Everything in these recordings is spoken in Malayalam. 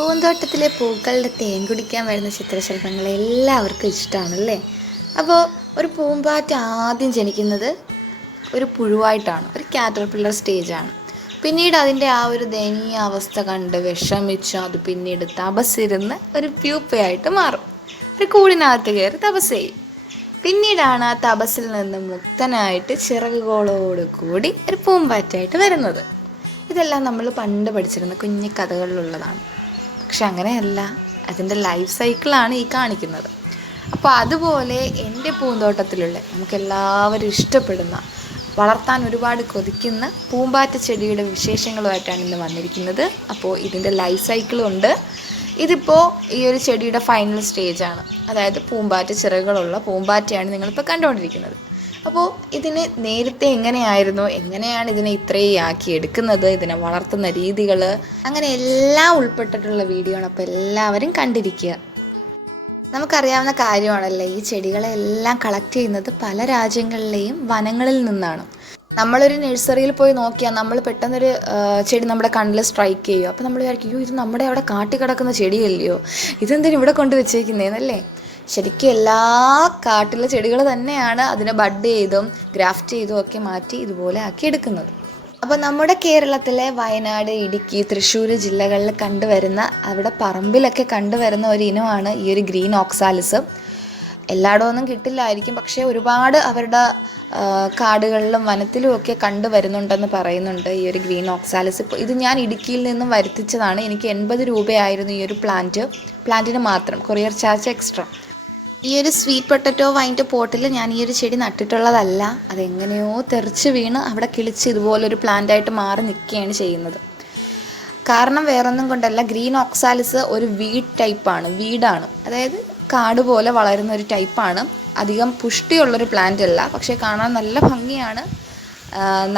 പൂന്തോട്ടത്തിലെ പൂക്കളുടെ തേൻ കുടിക്കാൻ വരുന്ന ചിത്രശലഭങ്ങൾ എല്ലാവർക്കും ഇഷ്ടമാണല്ലേ. അപ്പോൾ ഒരു പൂമ്പാറ്റ ആദ്യം ജനിക്കുന്നത് ഒരു പുഴുവായിട്ടാണ്, ഒരു കാറ്റർപില്ലർ സ്റ്റേജാണ്. പിന്നീട് അതിൻ്റെ ആ ഒരു ദയനീയ അവസ്ഥ കണ്ട് വിഷമിച്ച് അത് പിന്നീട് തപസ്സിരുന്ന് ഒരു പ്യൂപ്പയായിട്ട് മാറും. ഒരു കൂടിനകത്ത് കയറി തപസ് ചെയ്യും. പിന്നീടാണ് ആ തപസ്സിൽ നിന്ന് മുക്തനായിട്ട് ചിറകുകളോട് കൂടി ഒരു പൂമ്പാറ്റയായിട്ട് വരുന്നത്. ഇതെല്ലാം നമ്മൾ പണ്ട് പഠിച്ചിരുന്ന കുഞ്ഞു കഥകളിലുള്ളതാണ്. പക്ഷെ അങ്ങനെയല്ല, അതിൻ്റെ ലൈഫ് സൈക്കിളാണ് ഈ കാണിക്കുന്നത്. അപ്പോൾ അതുപോലെ എൻ്റെ പൂന്തോട്ടത്തിലുള്ള നമുക്കെല്ലാവരും ഇഷ്ടപ്പെടുന്ന, വളർത്താൻ ഒരുപാട് കൊതിക്കുന്ന പൂമ്പാറ്റ ചെടിയുടെ വിശേഷങ്ങളുമായിട്ടാണ് ഇന്ന് വന്നിരിക്കുന്നത്. അപ്പോൾ ഇതിൻ്റെ ലൈഫ് സൈക്കിളുണ്ട്. ഇതിപ്പോൾ ഈ ഒരു ചെടിയുടെ ഫൈനൽ സ്റ്റേജാണ്. അതായത് പൂമ്പാറ്റ ചിറകുകളുള്ള പൂമ്പാറ്റയാണ് നിങ്ങളിപ്പോൾ കണ്ടുകൊണ്ടിരിക്കുന്നത്. അപ്പോൾ ഇതിന് നേരത്തെ എങ്ങനെയാണ് ഇതിനെ ഇത്രയും ആക്കി എടുക്കുന്നത്, ഇതിനെ വളർത്തുന്ന രീതികൾ, അങ്ങനെ എല്ലാം ഉൾപ്പെട്ടിട്ടുള്ള വീഡിയോ ആണ്. അപ്പോൾ എല്ലാവരും കണ്ടിരിക്കുക. നമുക്കറിയാവുന്ന കാര്യമാണല്ലേ, ഈ ചെടികളെല്ലാം കളക്ട് ചെയ്യുന്നത് പല രാജ്യങ്ങളിലെയും വനങ്ങളിൽ നിന്നാണ്. നമ്മളൊരു നഴ്സറിയിൽ പോയി നോക്കിയാൽ നമ്മൾ പെട്ടെന്നൊരു ചെടി നമ്മുടെ കണ്ണിൽ സ്ട്രൈക്ക് ചെയ്യും. അപ്പോൾ നമ്മൾ വിചാരിക്കും, ഇത് നമ്മുടെ അവിടെ കാട്ടിക്കിടക്കുന്ന ചെടിയല്ലയോ, ഇതെന്തിനും ഇവിടെ കൊണ്ട് വെച്ചേക്കുന്നതെന്നല്ലേ. ശരിക്കും എല്ലാ കാട്ടിലെ ചെടികൾ തന്നെയാണ് അതിനെ ബഡ് ചെയ്തും ഗ്രാഫ്റ്റ് ചെയ്തും ഒക്കെ മാറ്റി ഇതുപോലെ ആക്കി എടുക്കുന്നത്. അപ്പോൾ നമ്മുടെ കേരളത്തിലെ വയനാട്, ഇടുക്കി, തൃശ്ശൂർ ജില്ലകളിൽ കണ്ടുവരുന്ന, അവിടെ പറമ്പിലൊക്കെ കണ്ടുവരുന്ന ഒരു ഇനമാണ് ഈ ഒരു ഗ്രീൻ ഓക്സാലിസ്. എല്ലായിടമൊന്നും കിട്ടില്ലായിരിക്കും, പക്ഷേ ഒരുപാട് അവരുടെ കാടുകളിലും വനത്തിലും ഒക്കെ കണ്ടുവരുന്നുണ്ടെന്ന് പറയുന്നുണ്ട് ഈ ഒരു ഗ്രീൻ ഓക്സാലിസ്. ഇപ്പോൾ ഇത് ഞാൻ ഇടുക്കിയിൽ നിന്നും വരുത്തിച്ചതാണ്. എനിക്ക് 80 രൂപയായിരുന്നു ഈ ഒരു പ്ലാന്റിന് മാത്രം, കൊറിയർ ചാർജ് എക്സ്ട്രാ. ഈ ഒരു സ്വീറ്റ് പൊട്ടറ്റോ വൈൻ്റെ പോട്ടിൽ ഞാൻ ഈ ഒരു ചെടി നട്ടിട്ടുള്ളതല്ല. അതെങ്ങനെയോ തെറിച്ച് വീണ് അവിടെ കിളിച്ച് ഇതുപോലൊരു പ്ലാന്റായിട്ട് മാറി നിൽക്കുകയാണ് ചെയ്യുന്നത്. കാരണം വേറൊന്നും കൊണ്ടല്ല, ഗ്രീൻ ഓക്സാലിസ് ഒരു വീടാണ്. അതായത് കാട് പോലെ വളരുന്ന ഒരു ടൈപ്പാണ്. അധികം പുഷ്ടിയുള്ളൊരു പ്ലാന്റ് അല്ല, പക്ഷേ കാണാൻ നല്ല ഭംഗിയാണ്.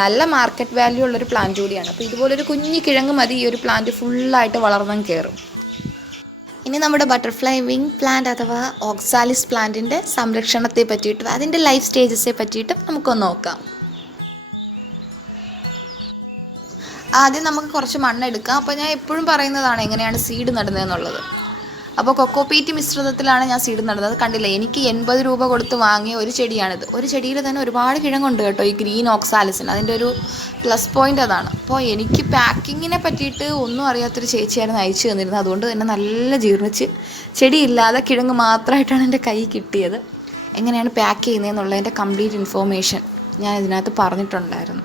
നല്ല മാർക്കറ്റ് വാല്യൂ ഉള്ളൊരു പ്ലാന്റ് കൂടിയാണ്. അപ്പോൾ ഇതുപോലൊരു കുഞ്ഞു കിഴങ്ങ് മതി ഈ ഒരു പ്ലാന്റ് ഫുള്ളായിട്ട് വളർന്നും കയറും. ഇനി നമ്മുടെ ബട്ടർഫ്ലൈ വിങ് പ്ലാന്റ് അഥവാ ഓക്സാലിസ് പ്ലാന്റിൻ്റെ സംരക്ഷണത്തെ പറ്റിയിട്ടും അതിൻ്റെ ലൈഫ് സ്റ്റേജസെ പറ്റിയിട്ടും നമുക്കൊന്ന് നോക്കാം. ആദ്യം നമുക്ക് കുറച്ച് മണ്ണെടുക്കാം. അപ്പോൾ ഞാൻ എപ്പോഴും പറയുന്നതാണ് എങ്ങനെയാണ് സീഡ് നടുന്നതെന്നുള്ളത്. അപ്പോൾ കൊക്കോപീറ്റ് മിശ്രിതത്തിലാണ് ഞാൻ സീഡ് നടുന്നത്. കണ്ടില്ല, എനിക്ക് 80 രൂപ കൊടുത്ത് വാങ്ങിയ ഒരു ചെടിയാണിത്. ഒരു ചെടിയിൽ തന്നെ ഒരുപാട് കിഴങ്ങുണ്ട് കേട്ടോ ഈ ഗ്രീൻ ഓക്സാലിസിന്. അതിൻ്റെ ഒരു പ്ലസ് പോയിൻ്റ് അതാണ്. അപ്പോൾ എനിക്ക് പാക്കിങ്ങിനെ പറ്റിയിട്ട് ഒന്നും അറിയാത്തൊരു ചേച്ചിയായിരുന്നു അയച്ചു തന്നിരുന്നത്. അതുകൊണ്ട് തന്നെ നല്ല ജീർണിച്ച്, ചെടിയില്ലാതെ കിഴങ്ങ് മാത്രമായിട്ടാണ് എൻ്റെ കൈ കിട്ടിയത്. എങ്ങനെയാണ് പാക്ക് ചെയ്യുന്നതെന്നുള്ളതിൻ്റെ കംപ്ലീറ്റ് ഇൻഫോർമേഷൻ ഞാൻ ഇതിനകത്ത് പറഞ്ഞിട്ടുണ്ടായിരുന്നു.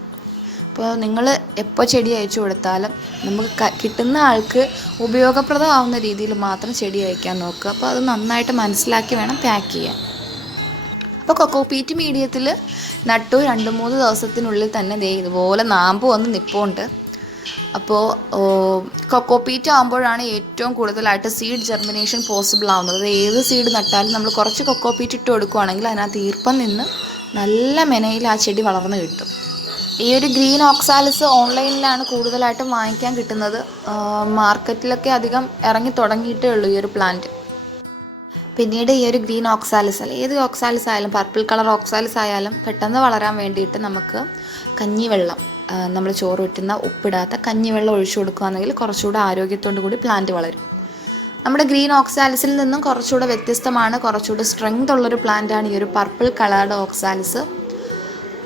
അപ്പോൾ നിങ്ങൾ എപ്പോൾ ചെടി അയച്ചു കൊടുത്താലും നമുക്ക് കിട്ടുന്ന ആൾക്ക് ഉപയോഗപ്രദമാവുന്ന രീതിയിൽ മാത്രം ചെടി അയക്കാൻ നോക്കുക. അപ്പോൾ അത് നന്നായിട്ട് മനസ്സിലാക്കി വേണം പാക്ക് ചെയ്യാൻ. അപ്പോൾ കൊക്കോപീറ്റ് മീഡിയത്തിൽ നട്ടു 2-3 ദിവസത്തിനുള്ളിൽ തന്നെ ഇതുപോലെ നാമ്പ് വന്ന് നിൽപ്പുണ്ട്. അപ്പോൾ കൊക്കോപീറ്റ് ആകുമ്പോഴാണ് ഏറ്റവും കൂടുതലായിട്ട് സീഡ് ജെർമിനേഷൻ പോസിബിൾ ആവുന്നത്. ഏത് സീഡ് നട്ടാലും നമ്മൾ കുറച്ച് കൊക്കോപീറ്റ് ഇട്ട് കൊടുക്കുകയാണെങ്കിൽ അതിനകത്ത് ഈർപ്പം നിന്ന് നല്ല മെനയിൽ ആ ചെടി വളർന്ന് കിട്ടും. ഈ ഒരു ഗ്രീൻ ഓക്സാലിസ് ഓൺലൈനിലാണ് കൂടുതലായിട്ടും വാങ്ങിക്കാൻ കിട്ടുന്നത്. മാർക്കറ്റിലൊക്കെ അധികം ഇറങ്ങി തുടങ്ങിയിട്ടേ ഉള്ളൂ ഈ ഒരു പ്ലാന്റ്. പിന്നീട് ഈ ഒരു ഗ്രീൻ ഓക്സാലിസ് അല്ല, ഏത് ഓക്സാലിസ് ആയാലും, പർപ്പിൾ കളർ ഓക്സാലിസ് ആയാലും പെട്ടെന്ന് വളരാൻ വേണ്ടിയിട്ട് നമുക്ക് കഞ്ഞിവെള്ളം, നമ്മൾ ചോറ് വെട്ടുന്ന ഉപ്പിടാത്ത കഞ്ഞിവെള്ളം ഒഴിച്ചു കൊടുക്കുകയാണെങ്കിൽ കുറച്ചുകൂടെ ആരോഗ്യത്തോടു കൂടി പ്ലാന്റ് വളരും. നമ്മുടെ ഗ്രീൻ ഓക്സാലിസിൽ നിന്നും കുറച്ചുകൂടെ വ്യത്യസ്തമാണ്, കുറച്ചുകൂടെ സ്ട്രെങ്ത് ഉള്ളൊരു പ്ലാന്റാണ് ഈ ഒരു പർപ്പിൾ കളർഡ് ഓക്സാലിസ്.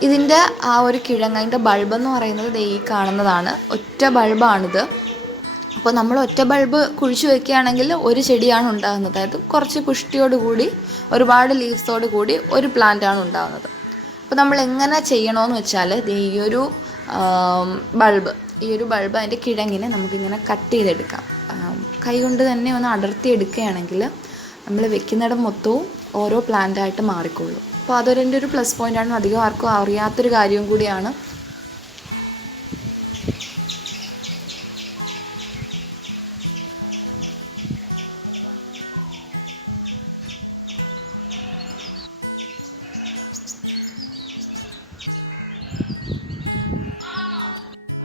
ഇതിൻ്റെ ആ ഒരു കിഴങ്ങ്, അതിൻ്റെ ബൾബെന്ന് പറയുന്നത് ഈ കാണുന്നതാണ്. ഒറ്റ ബൾബാണിത്. അപ്പോൾ നമ്മൾ ഒറ്റ ബൾബ് കുഴിച്ചു വയ്ക്കുകയാണെങ്കിൽ ഒരു ചെടിയാണ് ഉണ്ടാകുന്നത്. അതായത് കുറച്ച് പുഷ്ടിയോടുകൂടി, ഒരുപാട് ലീവ്സോട് കൂടി ഒരു പ്ലാന്റാണ് ഉണ്ടാകുന്നത്. അപ്പോൾ നമ്മൾ എങ്ങനെ ചെയ്യണമെന്ന് വെച്ചാൽ ഈ ഒരു ബൾബ് അതിൻ്റെ കിഴങ്ങിനെ നമുക്കിങ്ങനെ കട്ട് ചെയ്തെടുക്കാം. കൈ കൊണ്ട് തന്നെ ഒന്ന് അടർത്തി എടുക്കുകയാണെങ്കിൽ നമ്മൾ വെക്കുന്നിടം മൊത്തവും ഓരോ പ്ലാന്റായിട്ട് മാറിക്കൊള്ളും. അപ്പോൾ അതൊരെൻ്റെ ഒരു പ്ലസ് പോയിൻ്റാണ്. അധികം ആർക്കും അറിയാത്തൊരു കാര്യവും കൂടിയാണ്.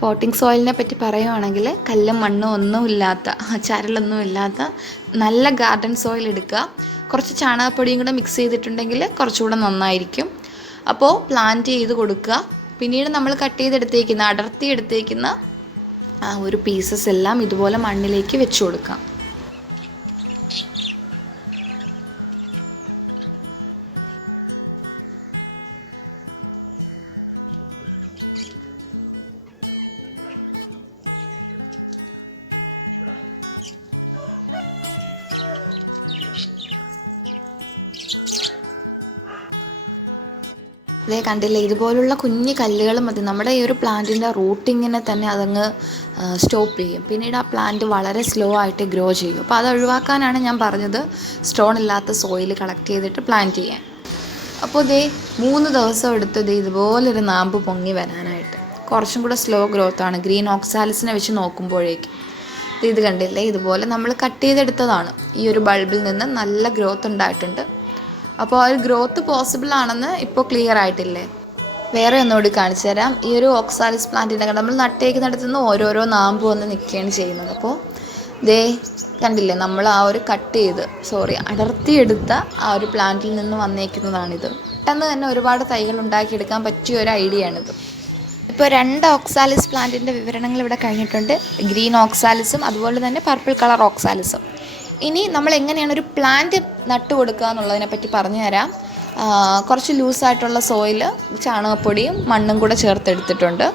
പോട്ടിംഗ് സോയിലിനെ പറ്റി പറയുവാണെങ്കിൽ കല്ലും മണ്ണും ഒന്നുമില്ലാത്ത, ചരലൊന്നും ഇല്ലാത്ത നല്ല ഗാർഡൻ സോയിൽ എടുക്കുക. കുറച്ച് ചാണകപ്പൊടിയും കൂടെ മിക്സ് ചെയ്തിട്ടുണ്ടെങ്കിൽ കുറച്ചുകൂടെ നന്നായിരിക്കും. അപ്പോൾ പ്ലാന്റ് ചെയ്ത് കൊടുക്കുക. പിന്നീട് നമ്മൾ കട്ട് ചെയ്തെടുത്തേക്കുന്ന, അടർത്തി എടുത്തേക്കുന്ന ആ ഒരു പീസസ് എല്ലാം ഇതുപോലെ മണ്ണിലേക്ക് വെച്ച് കൊടുക്കാം. ഇതേ കണ്ടില്ലേ, ഇതുപോലുള്ള കുഞ്ഞു കല്ലുകൾ മതി നമ്മുടെ ഈ ഒരു പ്ലാന്റിൻ്റെ റൂട്ടിങ്ങിനെ തന്നെ അതങ്ങ് സ്റ്റോപ്പ് ചെയ്യും. പിന്നീട് ആ പ്ലാന്റ് വളരെ സ്ലോ ആയിട്ട് ഗ്രോ ചെയ്യും. അപ്പോൾ അത് ഒഴിവാക്കാനാണ് ഞാൻ പറഞ്ഞത് സ്റ്റോൺ ഇല്ലാത്ത സോയിൽ കളക്ട് ചെയ്തിട്ട് പ്ലാന്റ് ചെയ്യാൻ. അപ്പോൾ ഇതേ 3 ദിവസം എടുത്തു ഇതുപോലൊരു നാമ്പ് പൊങ്ങി വരാനായിട്ട്. കുറച്ചും കൂടെ സ്ലോ ഗ്രോത്താണ് ഗ്രീൻ ഓക്സാലിസിനെ വെച്ച് നോക്കുമ്പോഴേക്കും. ഇത് കണ്ടില്ലേ, ഇതുപോലെ നമ്മൾ കട്ട് ചെയ്തെടുത്തതാണ്. ഈ ഒരു ബൾബിൽ നിന്ന് നല്ല ഗ്രോത്ത് ഉണ്ടായിട്ടുണ്ട്. അപ്പോൾ ആ ഒരു ഗ്രോത്ത് പോസിബിൾ ആണെന്ന് ഇപ്പോൾ ക്ലിയർ ആയിട്ടില്ലേ. വേറെ ഒന്നുകൂടി കാണിച്ചു തരാം. ഈ ഒരു ഓക്സാലിസ് പ്ലാന്റിൻ്റെ നമ്മൾ നട്ടേക്കുന്നിടത്തു നിന്ന് ഓരോരോ നാമ്പ് വന്ന് നിൽക്കുകയാണ് ചെയ്യുന്നത്. അപ്പോൾ ദേ കണ്ടില്ലേ, നമ്മൾ ആ ഒരു അടർത്തിയെടുത്ത ആ ഒരു പ്ലാന്റിൽ നിന്ന് വന്നേക്കുന്നതാണിത്. പെട്ടെന്ന് തന്നെ ഒരുപാട് തൈകൾ ഉണ്ടാക്കിയെടുക്കാൻ പറ്റിയ ഒരു ഐഡിയ ആണിത്. ഇപ്പോൾ 2 ഓക്സാലിസ് പ്ലാന്റിൻ്റെ വിവരണങ്ങൾ ഇവിടെ കഴിഞ്ഞിട്ടുണ്ട്. ഗ്രീൻ ഓക്സാലിസും അതുപോലെ തന്നെ പർപ്പിൾ കളർ ഓക്സാലിസും. ഇനി നമ്മൾ എങ്ങനെയാണ് ഒരു പ്ലാന്റ് നട്ടു കൊടുക്കുക എന്നുള്ളതിനെപ്പറ്റി പറഞ്ഞു തരാം. കുറച്ച് ലൂസായിട്ടുള്ള സോയിൽ, ചാണകപ്പൊടിയും മണ്ണും കൂടെ ചേർത്തെടുത്തിട്ടുണ്ട്.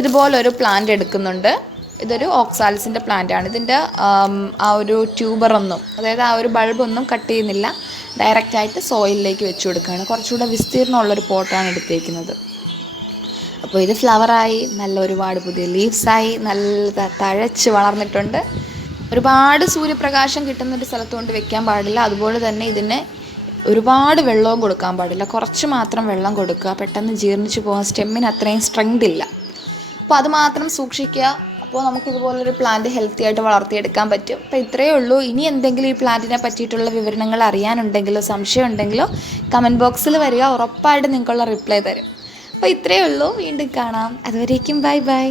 ഇതുപോലൊരു പ്ലാന്റ് എടുക്കുന്നുണ്ട്. ഇതൊരു ഓക്സാലിസിൻ്റെ പ്ലാന്റാണ്. ഇതിൻ്റെ ആ ഒരു ട്യൂബറൊന്നും, അതായത് ആ ഒരു ബൾബൊന്നും കട്ട് ചെയ്യുന്നില്ല, ഡയറക്റ്റായിട്ട് സോയിലിലേക്ക് വെച്ച് കൊടുക്കുകയാണ്. കുറച്ചുകൂടെ വിസ്തീർണമുള്ളൊരു പോട്ടാണ് എടുത്തേക്കുന്നത്. അപ്പോൾ ഇത് ഫ്ലവറായി, നല്ല ഒരുപാട് പുതിയ ലീവ്സായി, നല്ല തഴച്ച് വളർന്നിട്ടുണ്ട്. ഒരുപാട് സൂര്യപ്രകാശം കിട്ടുന്നൊരു സ്ഥലത്ത് കൊണ്ട് വെക്കാൻ പാടില്ല. അതുപോലെ തന്നെ ഇതിന് ഒരുപാട് വെള്ളവും കൊടുക്കാൻ പാടില്ല. കുറച്ച് മാത്രം വെള്ളം കൊടുക്കുക. പെട്ടെന്ന് ജീർണിച്ച് പോകാൻ സ്റ്റെമ്മിന് അത്രയും സ്ട്രെങ്ത് ഇല്ല. അപ്പോൾ അത് മാത്രം സൂക്ഷിക്കുക. അപ്പോൾ നമുക്കിതുപോലൊരു പ്ലാന്റ് ഹെൽത്തി ആയിട്ട് വളർത്തിയെടുക്കാൻ പറ്റും. അപ്പോൾ ഇത്രയേ ഉള്ളൂ. ഇനി എന്തെങ്കിലും ഈ പ്ലാന്റിനെ പറ്റിയിട്ടുള്ള വിവരണങ്ങൾ അറിയാനുണ്ടെങ്കിലോ സംശയം ഉണ്ടെങ്കിലോ കമൻറ്റ് ബോക്സിൽ വരിക. ഉറപ്പായിട്ട് നിങ്ങൾക്കുള്ള റിപ്ലൈ തരും. അപ്പോൾ ഇത്രയേ ഉള്ളൂ. വീണ്ടും കാണാം. അതുവരേക്കും ബൈ ബൈ.